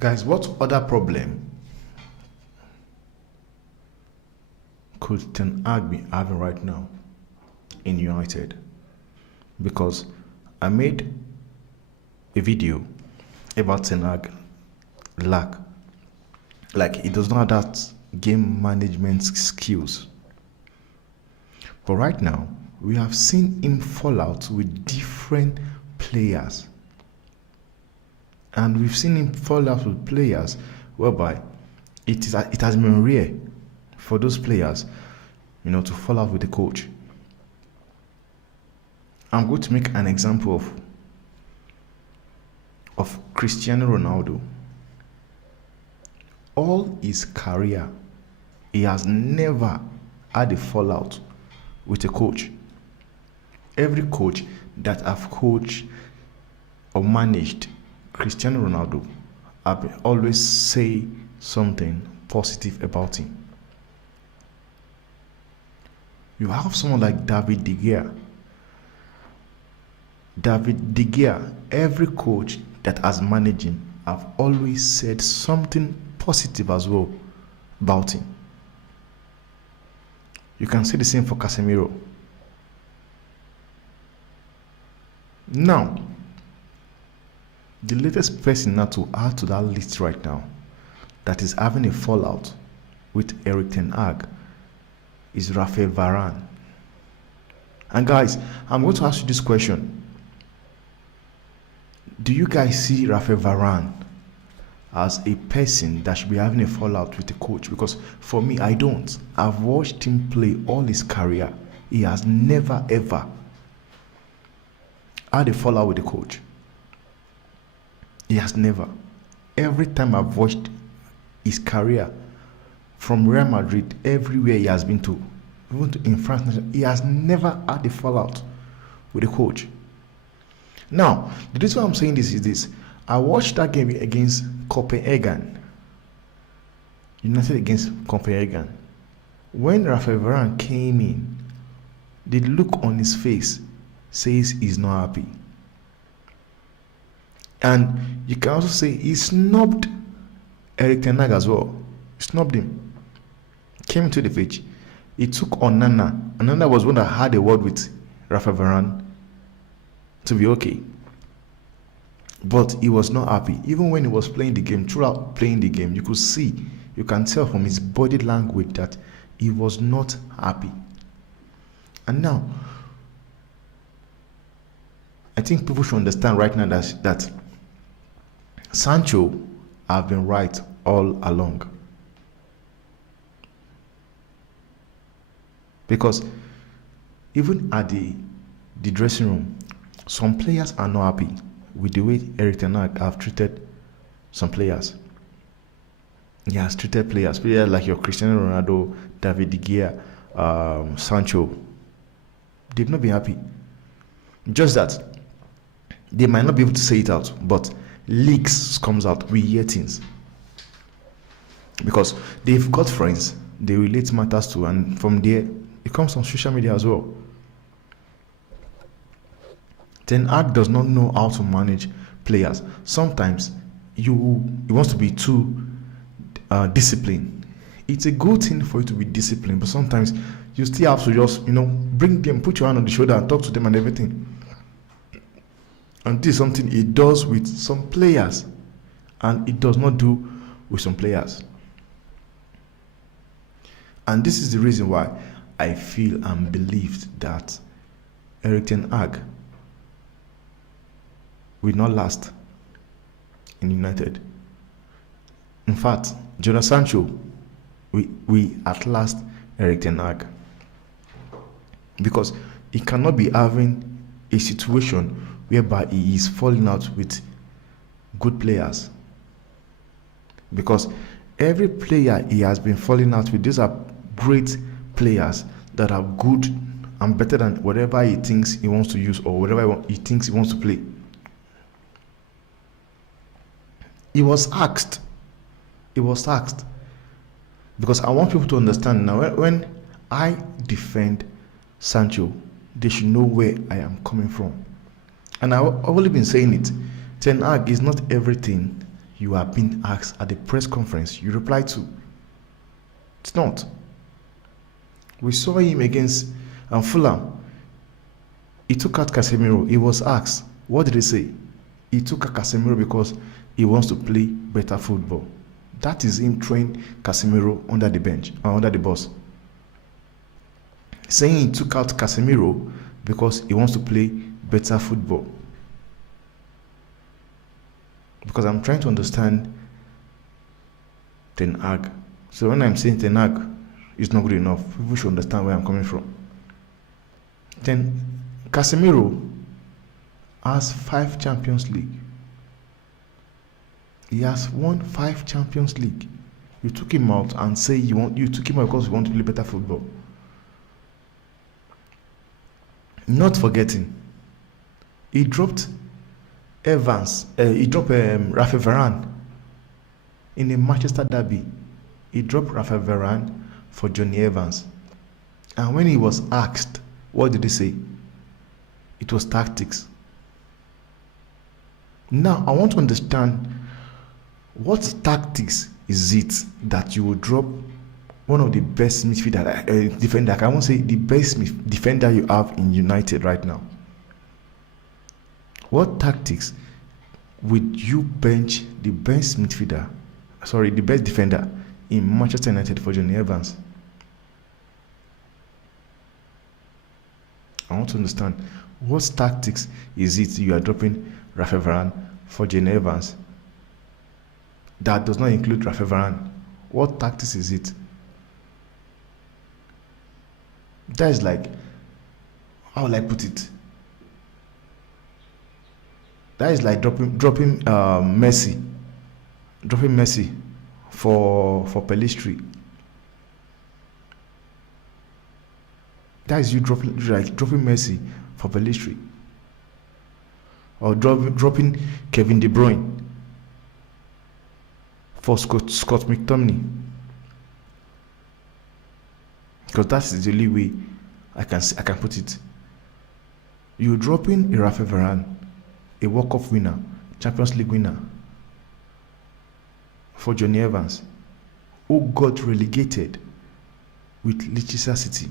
Guys, what other problem could Ten Hag be having right now in United? Because I made a video about Ten Hag lack. Like, he does not have that game management skills. But right now, we have seen him fall out with different players. And we've seen him fall out with players whereby it has been rare for those players, to fall out with the coach. I'm going to make an example of Cristiano Ronaldo. All his career, he has never had a fallout with a coach. Every coach that have coached or managed Cristiano Ronaldo, I always say something positive about him. You have someone like David De Gea. David De Gea, every coach that has managed him have always said something positive as well about him. You can say the same for Casemiro. Now, the latest person now to add to that list right now that is having a fallout with Erik ten Hag is Raphael Varane. And guys, I'm going to ask you this question. Do you guys see Raphael Varane as a person that should be having a fallout with the coach? Because for me, I don't. I've watched him play all his career. He has never ever had a fallout with the coach. He has never. Every time I've watched his career, from Real Madrid, everywhere he has been to, even to in France, he has never had a fallout with the coach. Now, the reason why I'm saying this is this. I watched that game against Copenhagen. United against Copenhagen. When Raphael Varane came in, the look on his face says he's not happy. And you can also say he snubbed Erik ten Hag as well. He snubbed him. Came to the pitch. He took Onana. Onana was one that had a word with Raphael Varane to be okay. But he was not happy. Even when he was playing the game, throughout playing the game, you can tell from his body language that he was not happy. And now, I think people should understand right now that Sancho have been right all along. Because even at the dressing room, some players are not happy with the way Erik ten Hag have treated some players. He has treated players like your Cristiano Ronaldo, David De Gea, Sancho. They've not been happy. Just that they might not be able to say it out, but leaks comes out. We hear things because they've got friends they relate matters to, and from there it comes on social media as well. Ten Hag does not know how to manage players. Sometimes he wants to be too disciplined. It's a good thing for you to be disciplined, but sometimes you still have to just bring them, put your hand on the shoulder and talk to them and everything. And this is something he does with some players and it does not do with some players. And this is the reason why I feel and believe that Erik ten Hag will not last in United. In fact, Jadon Sancho we at last Erik ten Hag, because he cannot be having a situation whereby he is falling out with good players, because every player he has been falling out with, these are great players that are good and better than whatever he thinks he wants to use or whatever he thinks he wants to play. He was asked, because I want people to understand now, when I defend Sancho, they should know where I am coming from. And I've only been saying it. Ten Hag is not everything you are being asked at the press conference, you reply to. It's not. We saw him against Fulham. He took out Casemiro. He was asked, what did he say? He took out Casemiro because he wants to play better football. That is him throwing Casemiro under the bench, or under the bus. Saying he took out Casemiro because he wants to play better football. Because I'm trying to understand Ten Hag. So when I'm saying Ten Hag is not good enough, people should understand where I'm coming from. Then Casemiro has 5 Champions League. He has won 5 Champions League. You took him out and say you took him out because you want to play better football. Not forgetting, he dropped Raphael Varane in a Manchester derby. He dropped Raphael Varane for Johnny Evans. And when he was asked, what did he say? It was tactics. Now, I want to understand, what tactics is it that you will drop one of the best midfielder, defender, I won't say the best defender you have in United right now? What tactics would you bench the best defender in Manchester United for Johnny Evans? I want to understand, what tactics is it you are dropping Raphael Varane for Johnny Evans? That does not include Raphael Varane. What tactics is it? That is like, how will I put it? That is like dropping Messi for Pelistri. That is you dropping Messi for Pelistri, or dropping Kevin De Bruyne for Scott McTominay. Because that is the only way I can put it. You're dropping a Raphael Varane, a World Cup winner, Champions League winner, for Johnny Evans, who got relegated with Leicester City.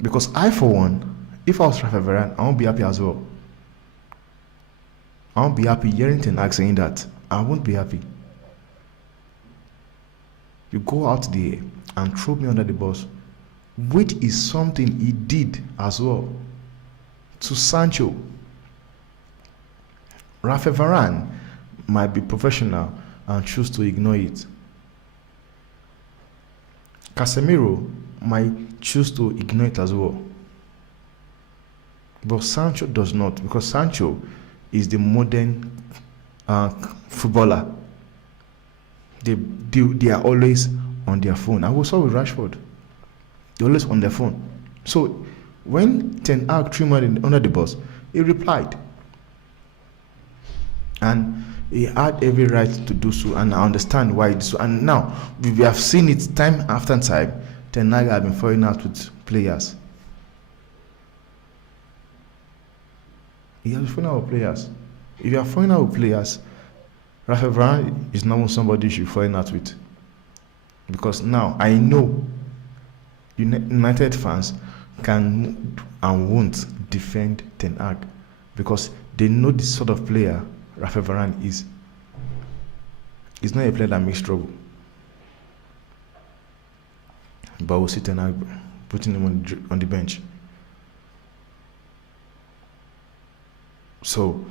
Because I, for one, if I was Raphael Varane, I won't be happy as well. I won't be happy hearing Ten Hag saying that. I won't be happy. You go out there and throw me under the bus, which is something he did as well to Sancho. Raphael Varane might be professional and choose to ignore it. Casemiro might choose to ignore it as well. But Sancho does not, because Sancho is the modern footballer. They are always on their phone. I was saw with Rashford. They're always on their phone. So when Ten Hag threw him under the bus, he replied. And he had every right to do so, and I understand why he did so. And now we have seen it time after time. Ten Hag have been falling out with players. He has been falling out with players. If you are falling out with players, Raphael Varane is not somebody you should fall out with. Because now I know United fans can and won't defend Ten Hag, because they know the sort of player Raphael Varane is. He's not a player that makes trouble. But we'll see Ten Hag putting him on the bench. So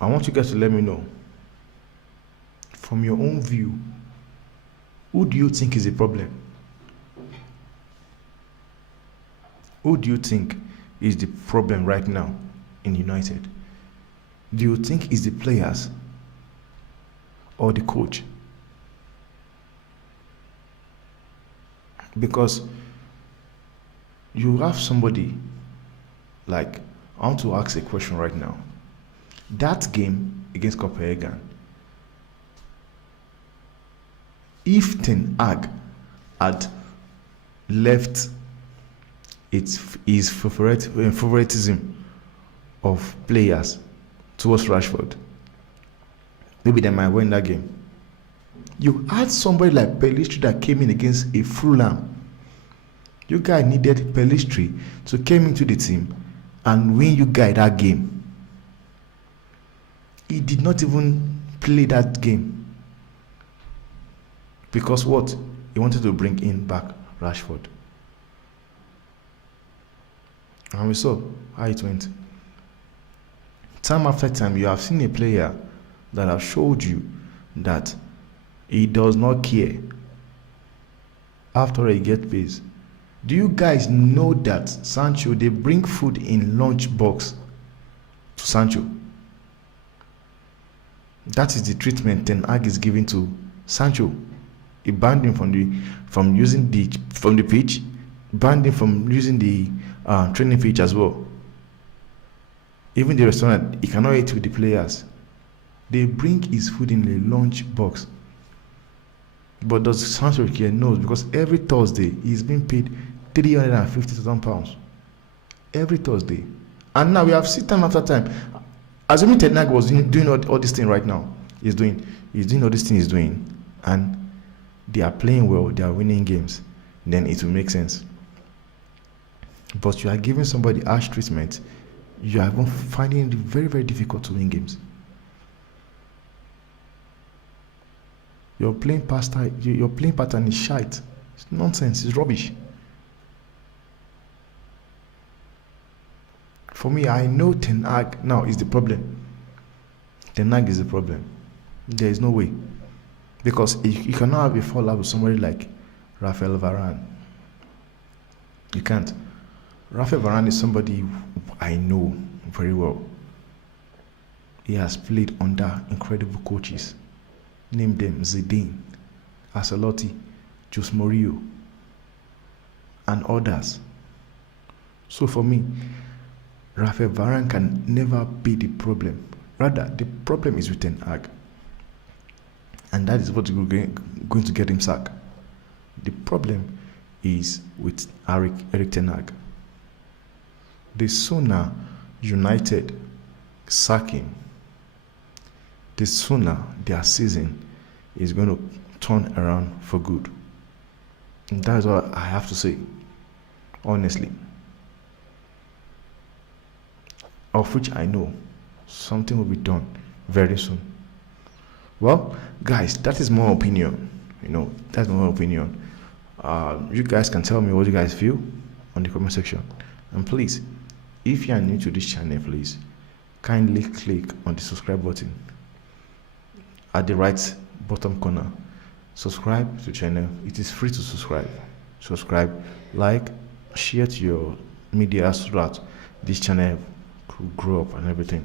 I want you guys to let me know, from your own view, who do you think is the problem? Who do you think is the problem right now in United? Do you think it's the players or the coach? Because you have somebody like, I want to ask a question right now. That game against Copenhagen, if Ten Hag had left his favoritism of players towards Rashford, maybe they might win that game. You had somebody like Pelistri that came in against a Fulham. You guys needed Pelistri to come into the team and win you guys that game. He did not even play that game. Because what? He wanted to bring in back Rashford. And we saw how it went. Time after time, you have seen a player that have showed you that he does not care after he gets paid. Do you guys know that Sancho, they bring food in lunch box to Sancho? That is the treatment Ten Hag is giving to Sancho. He banned him from using the pitch, banned him from using the training pitch as well. Even the restaurant, he cannot eat with the players. They bring his food in a lunch box. But does Sancho care? No, because every Thursday he's being paid £350,000 every Thursday. And now we have seen time after time. Assuming Ten Hag was doing all this thing right now, he's doing all this thing he's doing, and they are playing well, they are winning games, then it will make sense. But you are giving somebody harsh treatment, you are even finding it very, very difficult to win games. Your playing pattern is shite. It's nonsense. It's rubbish. For me, I know Ten Hag now is the problem. Ten Hag is the problem. There is no way. Because you cannot have a fallout with somebody like Raphael Varane. You can't. Raphael Varane is somebody I know very well. He has played under incredible coaches. Name them Zidane, Ancelotti, Jose Mourinho, and others. So for me, Raphael Varane can never be the problem. Rather, the problem is with Ten Hag. And that is what is going to get him sacked. The problem is with Erik Ten Hag. The sooner United sack him, the sooner their season is going to turn around for good. And that is what I have to say, honestly. Of which I know something will be done very soon. Well, guys, that is my opinion. That's my opinion. You guys can tell me what you guys feel on the comment section. And please, if you are new to this channel, please kindly click on the subscribe button at the right bottom corner. Subscribe to the channel. It is free to subscribe, like, share to your media so that this channel could grow up and everything.